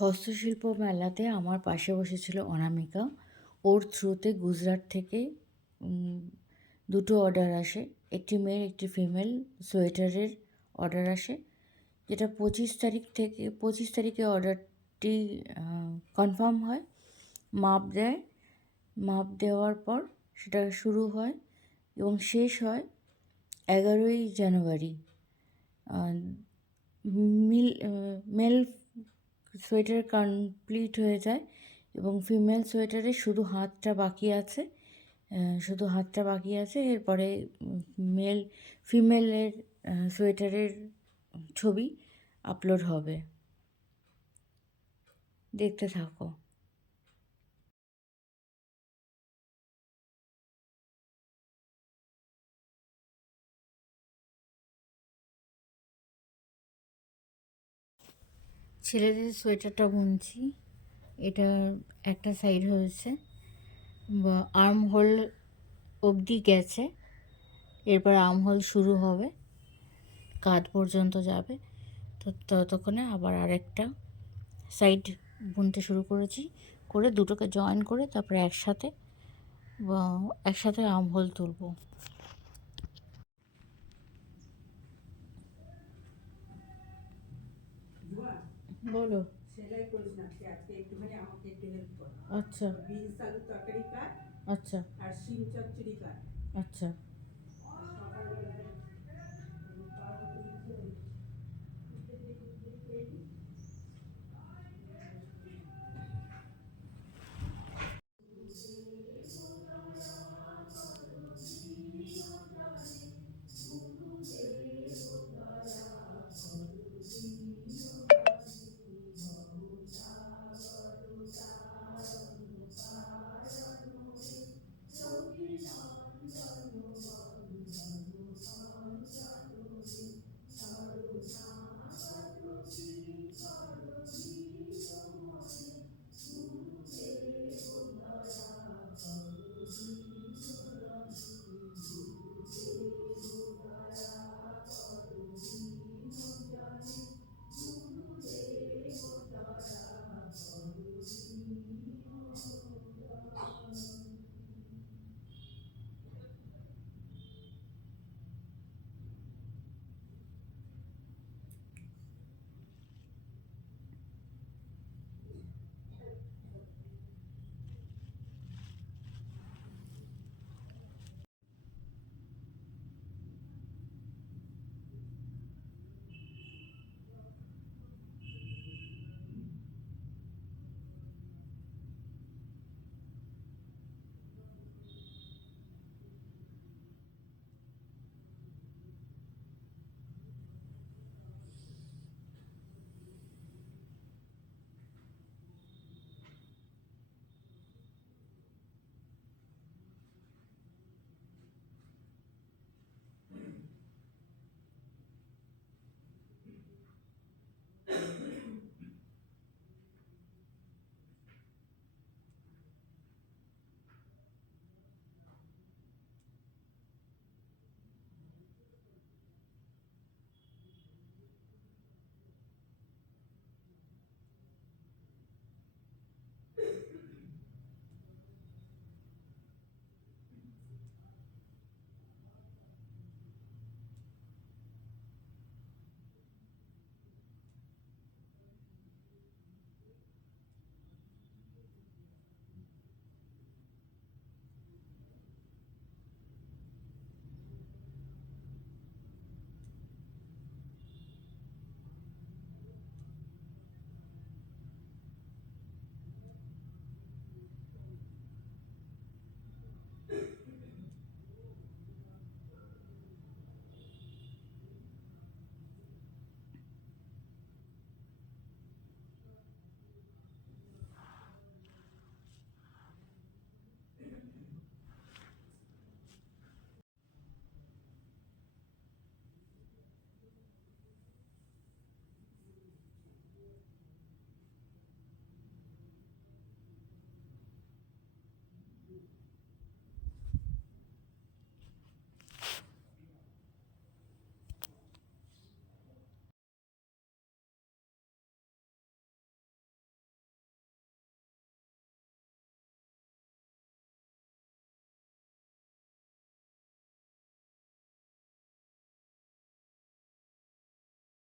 হস্তশিল্প মেলাতে আমার পাশে বসেছিল অনামিকা। ওর থ্রুতে গুজরাট থেকে দুটো অর্ডার আসে। একটি মেল একটি ফিমেল সোয়েটারের অর্ডার আসে। যেটা পঁচিশ তারিখ থেকে, পঁচিশ তারিখে অর্ডারটি কনফার্ম হয়, মাপ দেয়। মাপ দেওয়ার পর সেটা শুরু হয় এবং শেষ হয় এগারোই জানুয়ারি। মিল মেল সোয়েটার কমপ্লিট হয়ে যায় এবং ফিমেল সোয়েটারে শুধু হাতটা বাকি আছে শুধু হাতটা বাকি আছে। এরপরে মেল, ফিমেলের সোয়েটারের ছবি আপলোড হবে। দেখতে থাকো। ছেলেদের সোয়েটারটা বুনছি। এটা একটা সাইড হয়েছে। আর্ম হোল অবধি গেছে। এরপর আর্ম হোল শুরু হবে। কাঁধ পর্যন্ত যাবে। তো ততক্ষণে আবার আরেকটা সাইড বুনতে শুরু করেছি। করে দুটোকে জয়েন করে তারপরে একসাথে একসাথে আর্ম হোল তুলবো। বলো। সেলাই করিস না কি আজকে একটুখানি আমাকে একটু হেল্প কর। আচ্ছা। বিনস আলু তরকারি কাট আচ্ছা। আর শিম চচ্চড়ি কাট। আচ্ছা।